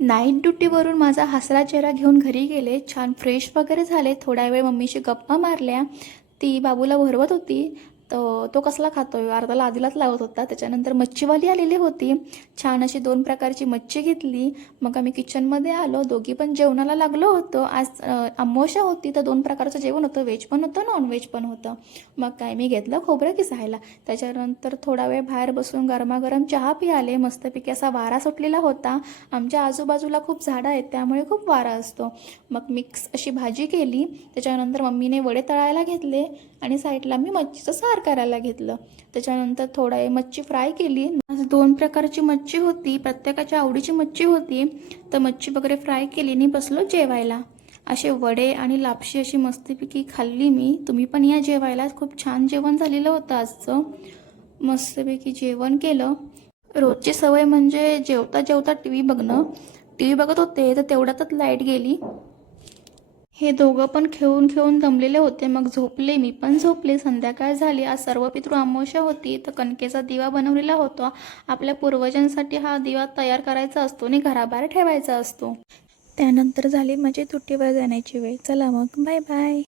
Night ड्युटीवरून माझा हसरा चेहरा घेऊन घरी गेले, छान फ्रेश वगैरे झाले. थोड्या वेळ मम्मीशी गप्पा मारल्या. ती बाबूला भरवत होती. तो कसला खातोय, अर्धा लादीलाच लावत होता. त्याच्यानंतर मच्छीवाली आलेली होती. छान अशी 2 प्रकारची मच्छी घेतली. मग आम्ही किचनमध्ये आलो. दोघी पण जेवणाला लागलो होतो. आज अमावस्या होती, तर 2 प्रकारचं जेवण होतं. व्हेज पण होतं, नॉनव्हेज पण होतं. मग काय मी घेतलं खोबरं किसायला. त्याच्यानंतर थोडा वेळ बाहेर बसून गरमागरम चहा पियाले. मस्तपैकी असा वारा सुटलेला होता. आमच्या आजूबाजूला खूप झाडं आहेत, त्यामुळे खूप वारा असतो. मग मिक्स अशी भाजी केली. त्याच्यानंतर मम्मीने वडे तळायला घेतले आणि साईडला मी मच्छीचं सार करायला घेतलं. त्याच्यानंतर थोडा वेळ मच्छी फ्राय केली. आज 2 प्रकारची मच्छी होती, प्रत्येकाच्या आवडीची मच्छी होती. तर मच्छी वगैरे फ्राय केली आणि बसलो जेवायला. असे वडे आणि लापशी अशी मस्तपैकी खाल्ली मी. तुम्ही पण या जेवायला. खूप छान जेवण झालेलं होतं आजचं. मस्तपैकी जेवण केलं. रोजची सवय म्हणजे जेवता जेवता टी व्ही बघणं. टी व्ही बघत होते तर तेवढ्यातच लाईट गेली. हे दोघं पण खेळून खेळून दमलेले होते. मग झोपले, मी पण झोपले. संध्याकाळ झाली. आज सर्व पितृ अमावस्या होती, तर कणकेचा दिवा बनवलेला होता. आपल्या पूर्वजांसाठी हा दिवा तयार करायचा असतो आणि घराबाहेर ठेवायचा असतो. त्यानंतर झाली म्हणजे तुटीवर जाण्याची वेळ. चला मग, बाय बाय.